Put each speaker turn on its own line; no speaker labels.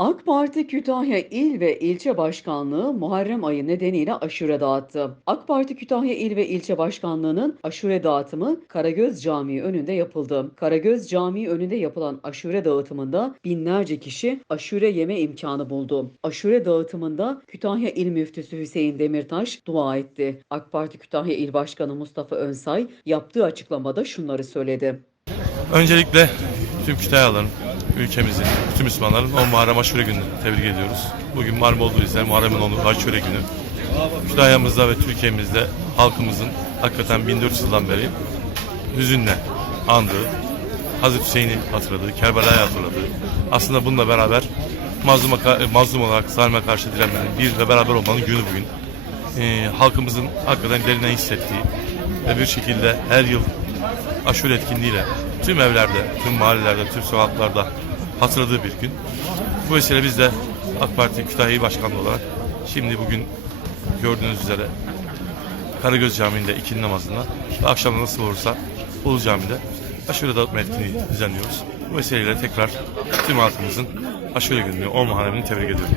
AK Parti Kütahya İl ve İlçe Başkanlığı Muharrem ayı nedeniyle aşure dağıttı. AK Parti Kütahya İl ve İlçe Başkanlığı'nın aşure dağıtımı Karagöz Camii önünde yapıldı. Karagöz Camii önünde yapılan aşure dağıtımında binlerce kişi aşure yeme imkanı buldu. Aşure dağıtımında Kütahya İl Müftüsü Hüseyin Demirtaş dua etti. AK Parti Kütahya İl Başkanı Mustafa Önsay yaptığı açıklamada şunları söyledi.
Öncelikle tüm Kütahyalıların, ülkemizin, tüm Müslümanların 10 Muharrem Aşure gününü tebrik ediyoruz. Bugün Muharrem olduğu ise Muharrem'in 10. Aşure günü. Kütahya'mızda ve Türkiye'mizde halkımızın hakikaten 1400 yıldan beri hüzünle andığı, Hazreti Hüseyin'i hatırladığı, Kerbela'yı hatırladığı, aslında bununla beraber mazluma, mazlum olarak zalime karşı direnmenin bir ve beraber olmanın günü bugün. Ee, halkımızın hakikaten derinden hissettiği ve bir şekilde her yıl aşure etkinliğiyle tüm evlerde, tüm mahallelerde, tüm sokaklarda hatırladığı bir gün. Bu vesile biz de AK Parti Kütahya Başkanlığı olarak şimdi bugün gördüğünüz üzere Karagöz Camii'nde ikindi namazında ve akşam nasıl olursa Ulu Camii'de aşure dağıtma etkinliği düzenliyoruz. Bu vesileyle tekrar tüm halkımızın aşure gününü, 10 Muharrem'ini tebrik ediyorum.